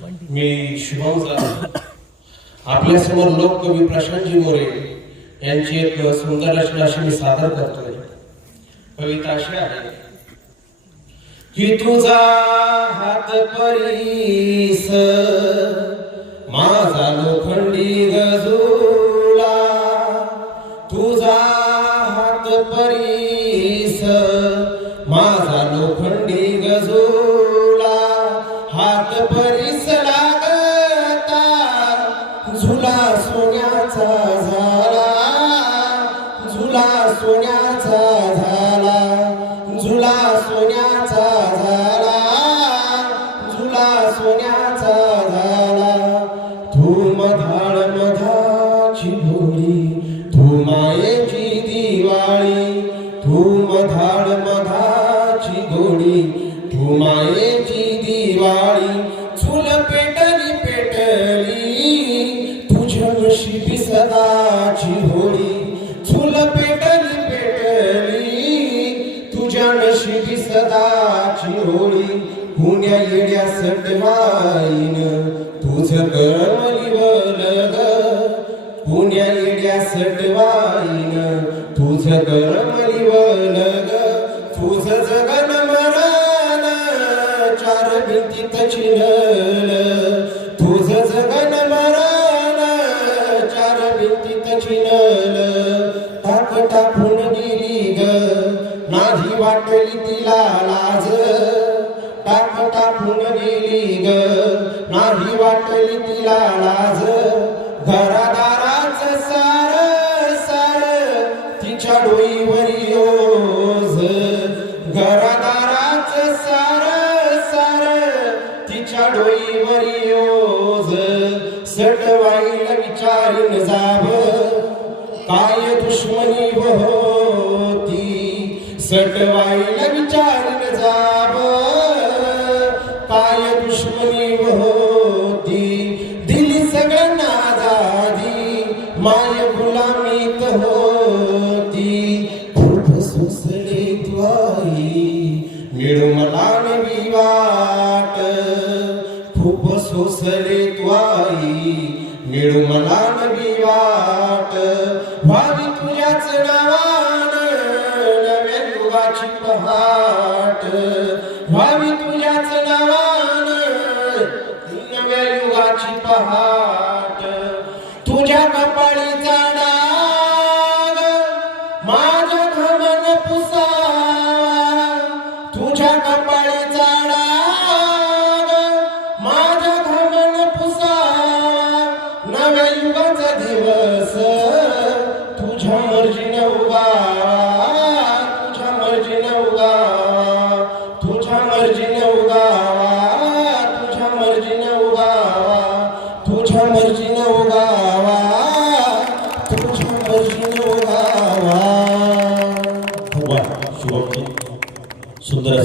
मी शुभम जाधव आपल्यासमोर लोककवी प्रशांतजी मोरे यांची एक सुंदर रचना अशी मी सादर करतोय. कविता अशी आहे की तुझा हात परीस माझा लोखंडी गजू सोन्याचा झाला. झुला सोन्याचा झाला. झुला सोन्याचा झाला. तू मधाळ मधाची भोळी धुमायेची दिवाळी. तू मधाळ मधाची गोडी धुमायेची दिवाळी. चूल पेटली पेटली. तुझ्या नशिबी सदाची होळी. नशिबी सदाची होळी पुण्या येड्या सटवाईन तुझ कळमलीवल ग पुण्या येड्या सटवाईन तुझ कळमलीवल ग तुझ जगन मरण चार भिंतीत चिरल तुझ जगन मरण चार भिंतीत चिरल टाक टाकून वाटली तिला लाज. टाप टाकून गेली ग. नाही वाटली तिला लाज. घरादाराच सार सार. तिच्या डोईवर योज घरादाराच सार सार. तिच्या डोईवर योज सटवाईल विचारीन जाब. काय दुश्मनी बहो सटवाईल विचारलं जाब काय दुश्मनी होती? दिली सगळ्यांना आजादी. माय गुलामीत होती. खूप सुसले द्वारी. मिळू मला नवी वाट. खूप सोसले द्वारी. मिळू मला नवी वाट. व्हावी तुझ्याच नावा युगाची पहाट व्हावी तुझ्याच नावान नव्या युगाची पहाट. तुझ्या సుందర